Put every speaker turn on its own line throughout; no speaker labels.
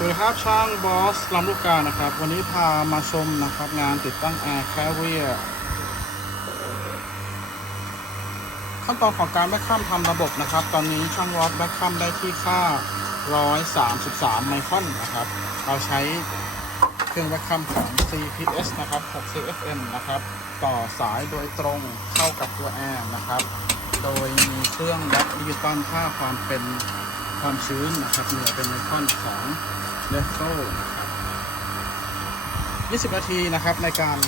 สวัสดีครับช่างบอสลำลูกกานะครับ วันนี้พามาชมนะครับงานติดตั้งแอร์แคเรียขั้นตอนของการแบคคัมทำระบบนะครับ ตอนนี้ช่างวอสแบคคัมได้ที่ค่า 133 ไมครอนนะครับ เราใช้เครื่องแบคคัมของ CPS นะครับ6 CFM นะครับ ต่อสายโดยตรงเข้ากับตัวแอร์นะครับ โดยมีเครื่องวัดดิจิตอลค่าความเป็นความชื้นนะครับเหนือเป็นไมครอนของ เลโฟนะครับ20 นาทีนะครับในการ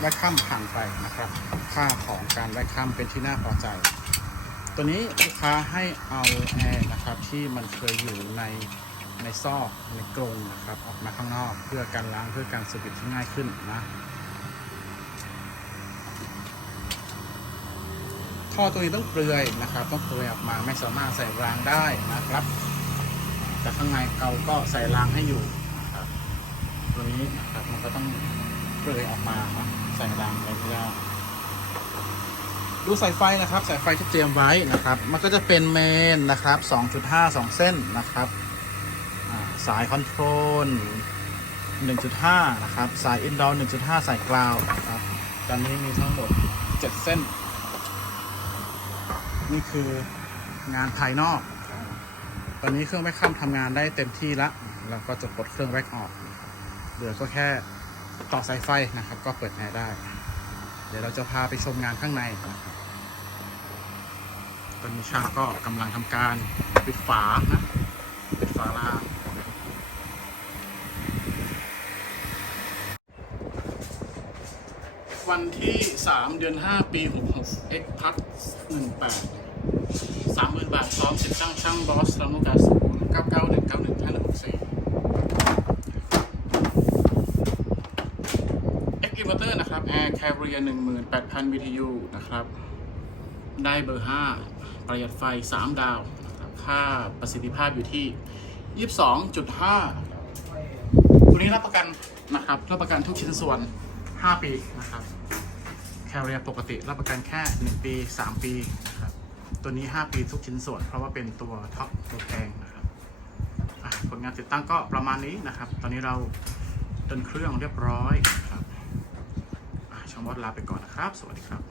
แวคคัมผ่านไปนะครับ ค่าของการแวคคัมเป็นที่น่าพอใจ ตัวนี้ลูกค้าให้เอาแอร์นะครับที่มันเคยอยู่ในในซอกในกรงนะครับออกมาข้างนอกเพื่อการล้างเพื่อการสวิตที่ง่ายขึ้นนะท่อตัวนี้ต้องเปลือยนะครับ ต้องเปลือยออกมาไม่สามารถใส่รางได้นะครับ แต่ข้างในเราก็ใส่รางให้อยู่นะครับตัวนี้นะครับมันก็ต้องเปลยออกมานะใส่รางไปไม่ได้ดูสายไฟนะครับสายไฟที่เตรียมไว้นะครับ มันก็จะเป็นเมนนะครับ 2.5 2 เส้นนะครับสายคอนโทรล 1.5 นะครับ สายอินดอร์1.5 สายกราวนะครับตอนนี้มีทั้งหมด 7 เส้น นี่คืองานภายนอก ตอนนี้เครื่องแวคคัมทำงานได้เต็มที่แล้วเราก็จะปลดเครื่องแวคออก เหลือก็แค่ต่อสายไฟนะครับ ก็เปิดแอร์ได้ เดี๋ยวเราจะพาไปชมงานข้างในนะครับตอนนี้ช่างก็กำลังทำการปิดฝานะปิดฝาล่างวันที่ 3 เดือน 5 ปี 66 x พัท18 30,000บาทพร้อมติดตั้งช่างบอสลำลูกกาศูนย์991 91 5164 X inverter นะครับ Air Carrier 18,000 BTU นะครับ ได้เบอร์5ประหยัดไฟ3ดาวนะครับค่าประสิทธิภาพอยู่ที่22.5ตัวนี้รับประกันนะครับรับประกันทุกชิ้นส่วน 5 ปีนะครับแคเรียปกติรับประกันแค่ 1 ปี 3 ปีนะครับ ตัวนี้ 5 ปีทุกชิ้นส่วน เพราะว่าเป็นตัวท็อปตัวแพงนะครับผลงานติดตั้งก็ประมาณนี้นะครับ ตอนนี้เราเดินเครื่องเรียบร้อยนะครับช่องวัดลาไปก่อนนะครับ สวัสดีครับ